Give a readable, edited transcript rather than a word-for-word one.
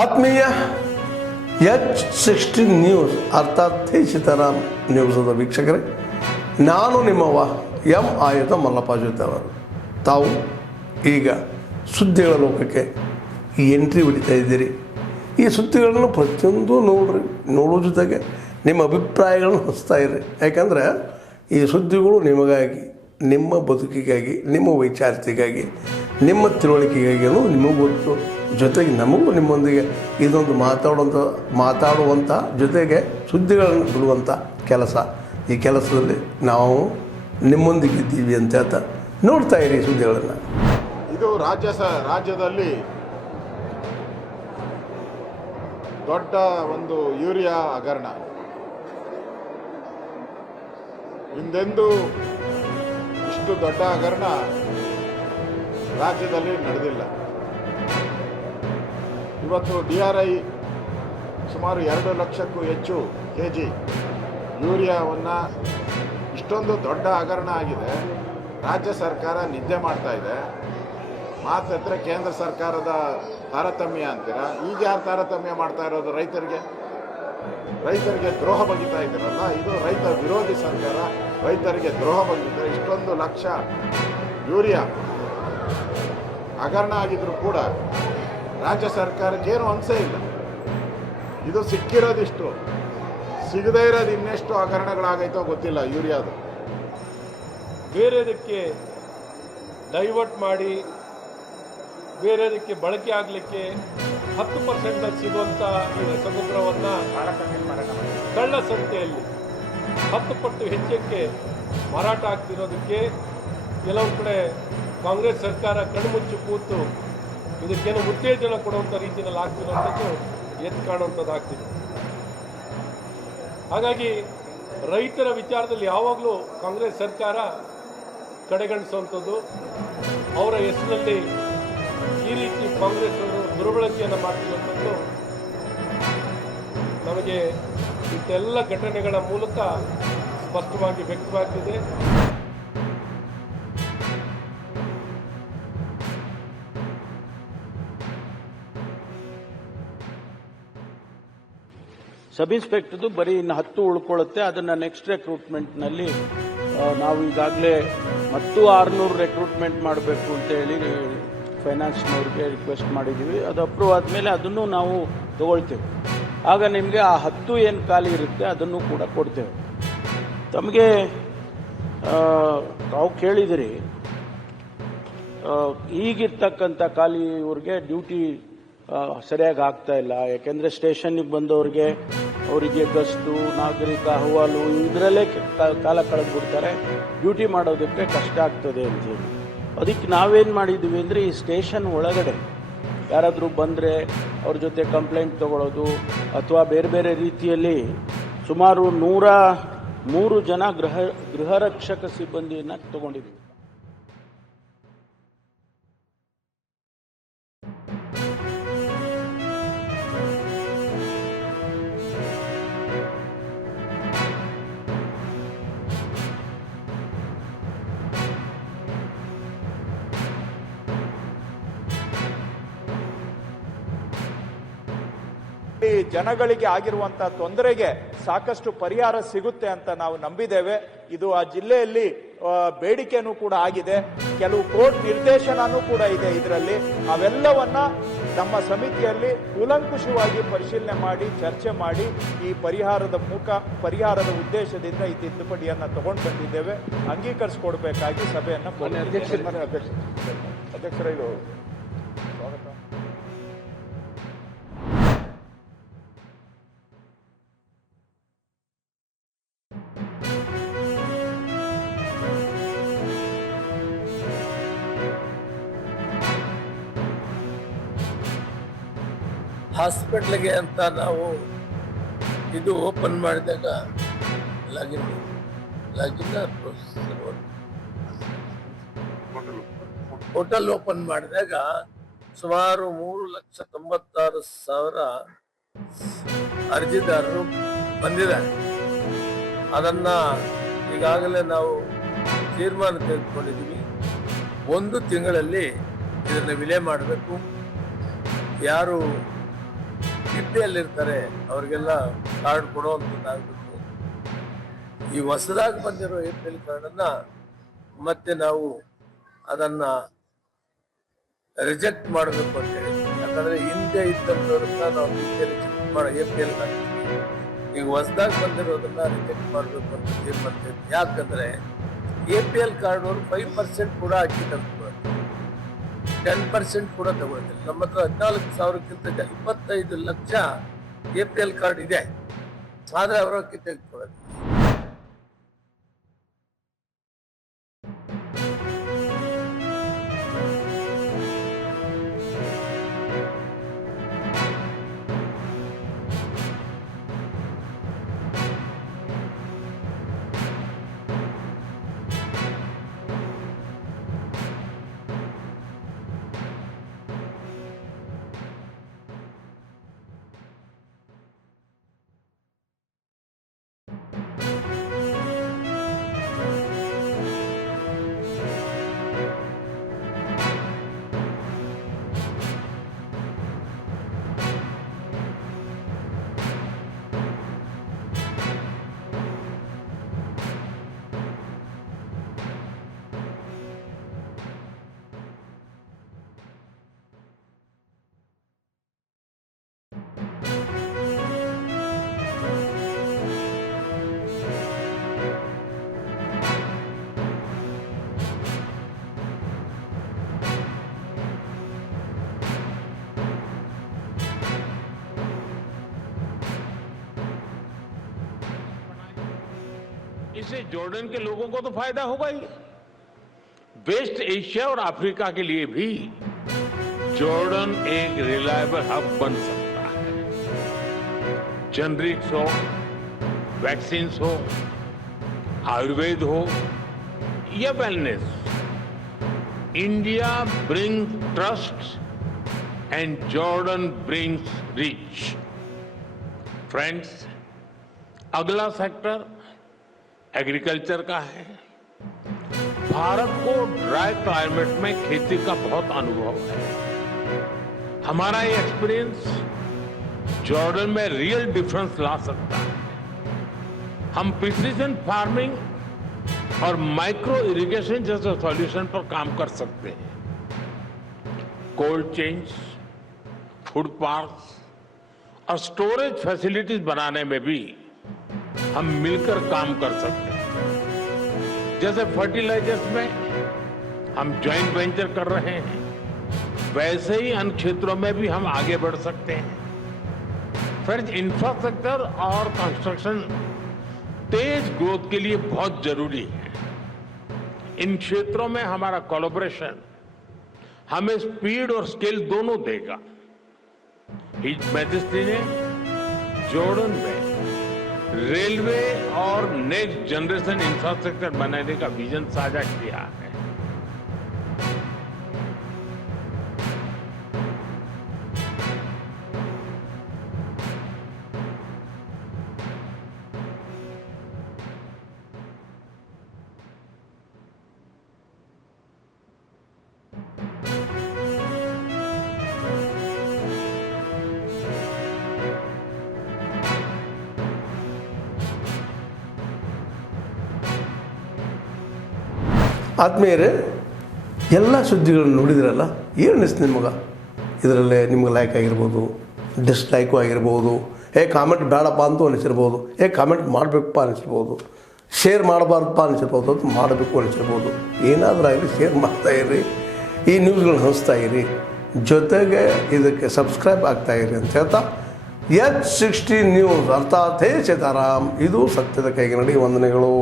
ಆತ್ಮೀಯ H16 news ಅರ್ಥಾತ್ ಸೀತಾರಾಮ್ ನ್ಯೂಸದ ವೀಕ್ಷಕರೇ, ನಾನು ನಿಮ್ಮವ ಎಂ ಆಯುಧ ಮಲ್ಲಪ್ಪ ಜೊತೆ ಅವರು. ತಾವು ಈಗ ಸುದ್ದಿಗಳ ಲೋಕಕ್ಕೆ ಎಂಟ್ರಿ ಹೊಡಿತಾ ಇದ್ದೀರಿ. ಈ ಸುದ್ದಿಗಳನ್ನು ಪ್ರತಿಯೊಂದು ನೋಡೋ ಜೊತೆಗೆ ನಿಮ್ಮ ಅಭಿಪ್ರಾಯಗಳನ್ನು ಹಚ್ತಾ ಇರಿ. ಯಾಕಂದರೆ ಈ ಸುದ್ದಿಗಳು ನಿಮಗಾಗಿ, ನಿಮ್ಮ ಬದುಕಿಗಾಗಿ, ನಿಮ್ಮ ವೈಚಾರಿಕೆಗಾಗಿ, ನಿಮ್ಮ ತಿಳುವಳಿಕೆಗಾಗಿಯೂ ನಿಮಗೂ ಗೊತ್ತು. ಜೊತೆಗೆ ನಮಗೂ ನಿಮ್ಮೊಂದಿಗೆ ಇದೊಂದು ಮಾತಾಡುವಂಥ ಜೊತೆಗೆ ಸುದ್ದಿಗಳನ್ನು ಬಿಡುವಂಥ ಕೆಲಸ. ಈ ಕೆಲಸದಲ್ಲಿ ನಾವು ನಿಮ್ಮೊಂದಿಗಿದ್ದೀವಿ ಅಂತ ಹೇಳ್ತಾ ನೋಡ್ತಾ ಇರಿ ಸುದ್ದಿಗಳನ್ನು. ಇದು ರಾಜ್ಯದಲ್ಲಿ ದೊಡ್ಡ ಒಂದು ಯೂರಿಯಾ ಹಗರಣ. ಹಿಂದೆಂದೂ ಇಷ್ಟು ದೊಡ್ಡ ಹಗರಣ ರಾಜ್ಯದಲ್ಲಿ ನಡೆದಿಲ್ಲ. ಇವತ್ತು DRI ಸುಮಾರು 2 ಲಕ್ಷಕ್ಕೂ ಹೆಚ್ಚು kg ಯೂರಿಯಾವನ್ನು ಇಷ್ಟೊಂದು ದೊಡ್ಡ ಹಗರಣ ಆಗಿದೆ. ರಾಜ್ಯ ಸರ್ಕಾರ ನಿದ್ದೆ ಮಾಡ್ತಾ ಇದೆ. ಮಾತ್ರ ಕೇಂದ್ರ ಸರ್ಕಾರದ ತಾರತಮ್ಯ ಅಂತೀರ. ಈಗ ಯಾರು ತಾರತಮ್ಯ ಮಾಡ್ತಾ ಇರೋದು? ರೈತರಿಗೆ ದ್ರೋಹ ಬಗೆತಾ ಇದ್ದೀರಲ್ಲ. ಇದು ರೈತ ವಿರೋಧಿ ಸರ್ಕಾರ, ರೈತರಿಗೆ ದ್ರೋಹ ಬಗೆದಿದ್ದಾರೆ. ಇಷ್ಟೊಂದು ಲಕ್ಷ ಯೂರಿಯಾ ಹಗರಣ ಆಗಿದ್ರು ಕೂಡ ರಾಜ್ಯ ಸರ್ಕಾರಕ್ಕೆ ಏನು ಅನಿಸೇ ಇಲ್ಲ. ಇದು ಸಿಕ್ಕಿರೋದಿಷ್ಟು, ಸಿಗದೇ ಇರೋದು ಇನ್ನೆಷ್ಟು ಹಗರಣಗಳಾಗೈತೋ ಗೊತ್ತಿಲ್ಲ. ಯೂರಿಯಾದು ಬೇರೆದಕ್ಕೆ ಡೈವರ್ಟ್ ಮಾಡಿ ಬೇರೆದಕ್ಕೆ ಬಳಕೆ ಆಗಲಿಕ್ಕೆ 10% ಸಿಗುವಂಥ ಈ ರಸಗೊಬ್ಬರವನ್ನು ಕಳ್ಳ ಸಂತೆಯಲ್ಲಿ 10 ಪಟ್ಟು ಹೆಚ್ಚಕ್ಕೆ ಮಾರಾಟ ಆಗ್ತಿರೋದಕ್ಕೆ ಕೆಲವು ಕಡೆ ಕಾಂಗ್ರೆಸ್ ಸರ್ಕಾರ ಕಣ್ಮುಚ್ಚಿ ಕೂತು ಇದಕ್ಕೇನು ಉತ್ತೇಜನ ಕೊಡುವಂಥ ರೀತಿಯಲ್ಲಿ ಆಗ್ತಿರೋಂಥದ್ದು ಎದ್ದು ಕಾಣುವಂಥದ್ದಾಗ್ತಿದೆ. ಹಾಗಾಗಿ ರೈತರ ವಿಚಾರದಲ್ಲಿ ಯಾವಾಗಲೂ ಕಾಂಗ್ರೆಸ್ ಸರ್ಕಾರ ಕಡೆಗಣಿಸುವಂಥದ್ದು, ಅವರ ಹೆಸರಿನಲ್ಲಿ ಈ ರೀತಿ ಕಾಂಗ್ರೆಸ್ ಅವರು ದುರ್ಬಳಕೆಯನ್ನು ಮಾಡ್ತಿರುವಂಥದ್ದು ನಮಗೆ ಇದೆಲ್ಲ ಘಟನೆಗಳ ಮೂಲಕ ಸ್ಪಷ್ಟವಾಗಿ ವ್ಯಕ್ತವಾಗ್ತಿದೆ. ಸಬ್ ಇನ್ಸ್ಪೆಕ್ಟರ್ದು ಬರೀ ಇನ್ನು 10 ಉಳ್ಕೊಳ್ಳುತ್ತೆ. ಅದನ್ನು ನೆಕ್ಸ್ಟ್ ರೆಕ್ರೂಟ್ಮೆಂಟ್ನಲ್ಲಿ ನಾವು ಈಗಾಗಲೇ ಮತ್ತು 600 ರೆಕ್ರೂಟ್ಮೆಂಟ್ ಮಾಡಬೇಕು ಅಂತ ಹೇಳಿ ಫೈನಾನ್ಸ್ನವ್ರಿಗೆ ರಿಕ್ವೆಸ್ಟ್ ಮಾಡಿದ್ದೀವಿ. ಅದು ಅಪ್ರೂವ್ ಆದಮೇಲೆ ಅದನ್ನು ನಾವು ತಗೊಳ್ತೇವೆ. ಆಗ ನಿಮಗೆ ಆ 10 ಏನು ಖಾಲಿ ಇರುತ್ತೆ ಅದನ್ನು ಕೂಡ ಕೊಡ್ತೇವೆ. ತಮಗೆ ತಾವು ಕೇಳಿದಿರಿ, ಈಗಿರ್ತಕ್ಕಂಥ ಖಾಲಿ ಇವ್ರಿಗೆ ಡ್ಯೂಟಿ ಸರಿಯಾಗಿ ಆಗ್ತಾ ಇಲ್ಲ. ಯಾಕೆಂದರೆ ಸ್ಟೇಷನ್ನಿಗೆ ಬಂದವ್ರಿಗೆ ಅವರಿಗೆ ಗಸ್ತು, ನಾಗರಿಕ ಅಹವಾಲು ಇದರಲ್ಲೇ ಕಾಲ ಕಳೆದ್ಬಿಡ್ತಾರೆ. ಡ್ಯೂಟಿ ಮಾಡೋದಕ್ಕೆ ಕಷ್ಟ ಆಗ್ತದೆ ಅಂತೇಳಿ ಅದಕ್ಕೆ ನಾವೇನು ಮಾಡಿದ್ದೀವಿ ಅಂದರೆ, ಈ ಸ್ಟೇಷನ್ ಒಳಗಡೆ ಯಾರಾದರೂ ಬಂದರೆ ಅವ್ರ ಜೊತೆ ಕಂಪ್ಲೇಂಟ್ ತೊಗೊಳ್ಳೋದು ಅಥವಾ ಬೇರೆ ಬೇರೆ ರೀತಿಯಲ್ಲಿ ಸುಮಾರು 103 ಜನ ಗೃಹರಕ್ಷಕ ಸಿಬ್ಬಂದಿಯನ್ನು ತಗೊಂಡಿದ್ದೀವಿ. ಈ ಜನಗಳಿಗೆ ಆಗಿರುವಂತಹ ತೊಂದರೆಗೆ ಸಾಕಷ್ಟು ಪರಿಹಾರ ಸಿಗುತ್ತೆ ಅಂತ ನಾವು ನಂಬಿದ್ದೇವೆ. ಇದು ಆ ಜಿಲ್ಲೆಯಲ್ಲಿ ಬೇಡಿಕೆನೂ ಕೂಡ ಆಗಿದೆ. ಕೆಲವು ಕೋರ್ಟ್ ನಿರ್ದೇಶನನೂ ಕೂಡ ಇದೆ ಇದರಲ್ಲಿ. ಅವೆಲ್ಲವನ್ನ ನಮ್ಮ ಸಮಿತಿಯಲ್ಲಿ ಕೂಲಂಕುಷವಾಗಿ ಪರಿಶೀಲನೆ ಮಾಡಿ ಚರ್ಚೆ ಮಾಡಿ ಈ ಪರಿಹಾರದ ಉದ್ದೇಶದಿಂದ ಈ ತಿದ್ದುಪಡಿಯನ್ನ ತಗೊಂಡು ಬಂದಿದ್ದೇವೆ. ಅಂಗೀಕರಿಸಿಕೊಡ್ಬೇಕಾಗಿ ಸಭೆಯನ್ನ ಅಧ್ಯಕ್ಷರ ಇದು ಸ್ವಾಗತ. ಹಾಸ್ಪಿಟ್ಲಿಗೆ ಅಂತ ನಾವು ಇದು ಓಪನ್ ಮಾಡಿದಾಗ ಲಾಗಿನ್ ಹೋಟೆಲ್ ಓಪನ್ ಮಾಡಿದಾಗ ಸುಮಾರು 3,96,000 ಅರ್ಜಿದಾರರು ಬಂದಿದ್ದಾರೆ. ಅದನ್ನ ಈಗಾಗಲೇ ನಾವು ತೀರ್ಮಾನ ತೆಗೆದುಕೊಂಡಿದ್ದೀವಿ. 1 ತಿಂಗಳಲ್ಲಿ ಇದನ್ನು ವಿಲೆ ಮಾಡಬೇಕು. ಯಾರು BPL ಇರ್ತಾರೆ ಅವ್ರಿಗೆಲ್ಲ ಕಾರ್ಡ್ ಕೊಡುವಂಥದ್ದಾಗಬೇಕು. ಈ ಹೊಸದಾಗಿ ಬಂದಿರೋ APL ಕಾರ್ಡನ್ನ ಮತ್ತೆ ನಾವು ಅದನ್ನ ರಿಜೆಕ್ಟ್ ಮಾಡಬೇಕು ಅಂತ ಹೇಳಿ. ಯಾಕಂದ್ರೆ ಹಿಂದೆ ಇದ್ದಂಥವ್ರನ್ನ ನಾವು APL ಈಗ ಹೊಸದಾಗಿ ಬಂದಿರೋದನ್ನ ರಿಜೆಕ್ಟ್ ಮಾಡಬೇಕು ಅಂತ ತೀರ್ಮಾನ. ಯಾಕಂದ್ರೆ APL ಕಾರ್ಡ್ ಅವರು 5% ಕೂಡ ಹಾಕಿದಂತ 10% ಕೂಡ ತಗೊಳ್ತಿಲ್ಲ. ನಮ್ಮ ಹತ್ರ 14,000ಕ್ಕಿಂತ 25 ಲಕ್ಷ APL ಕಾರ್ಡ್ ಇದೆ, ಆದ್ರೆ ಅವರ ತೆಗೆದುಕೊಳ್ಳೋದು. इससे जॉर्डन के लोगों को तो फायदा होगा ही, वेस्ट एशिया और अफ्रीका के लिए भी जॉर्डन एक रिलायबल हब बन सकता है। जेनरिक्स हो, वैक्सीन्स हो, आयुर्वेद हो या wellness, India brings trust and Jordan brings rich. Friends, अगला सेक्टर एग्रीकल्चर का है। भारत को ड्राई क्लाइमेट में खेती का बहुत अनुभव है। हमारा ये एक्सपीरियंस जॉर्डन में रियल डिफरेंस ला सकता है। हम प्रिसीजन फार्मिंग और माइक्रो इरिगेशन जैसे सॉल्यूशन पर काम कर सकते हैं। कोल्ड चेन्स, फूड पार्क्स और स्टोरेज फैसिलिटीज बनाने में भी हम मिलकर काम कर सकते हैं। जैसे फर्टिलाइजर्स में हम जॉइंट वेंचर कर रहे हैं, वैसे ही अन्य क्षेत्रों में भी हम आगे बढ़ सकते हैं। फ्रेंड्स, इंफ्रास्ट्रक्चर और कंस्ट्रक्शन तेज ग्रोथ के लिए बहुत जरूरी है। इन क्षेत्रों में हमारा कोलैबोरेशन हमें स्पीड और स्केल दोनों देगा। हिज मैजेस्टी ने जॉर्डन में रेलवे और नेक्स्ट जनरेशन इंफ्रास्ट्रक्चर बनाने का विजन साझा किया है। ಆತ್ಮೀಯರೇ, ಎಲ್ಲ ಸುದ್ದಿಗಳನ್ನು ನೋಡಿದ್ರಲ್ಲ, ಏನು ಅನಿಸ್ತು ನಿಮಗೆ? ಇದರಲ್ಲೇ ನಿಮ್ಗೆ ಲೈಕ್ ಆಗಿರ್ಬೋದು, ಡಿಸ್ಲೈಕು ಆಗಿರ್ಬೋದು, ಕಾಮೆಂಟ್ ಬೇಡಪ್ಪ ಅಂತೂ ಅನಿಸಿರ್ಬೋದು, ಕಾಮೆಂಟ್ ಮಾಡಬೇಕಪ್ಪ ಅನಿಸಿರ್ಬೋದು, ಶೇರ್ ಮಾಡಬಾರ್ದಪ್ಪ ಅನಿಸಿರ್ಬೋದು, ಅದು ಮಾಡಬೇಕು ಅನಿಸಿರ್ಬೋದು. ಏನಾದರೂ ಆಗಲಿ ಶೇರ್ ಮಾಡ್ತಾಯಿರಿ, ಈ ನ್ಯೂಸ್ಗಳನ್ನ ಹಂಚ್ತಾ ಇರಿ, ಜೊತೆಗೆ ಇದಕ್ಕೆ ಸಬ್ಸ್ಕ್ರೈಬ್ ಆಗ್ತಾಯಿರಿ ಅಂತ ಹೇಳ್ತಾ H16 ನ್ಯೂಸ್ ಅರ್ಥಾತ್ ಹೇ ಸೀತಾರಾಮ್, ಇದು ಸತ್ಯದ ಕೈಗೆ ನಡಿ. ವಂದನೆಗಳು.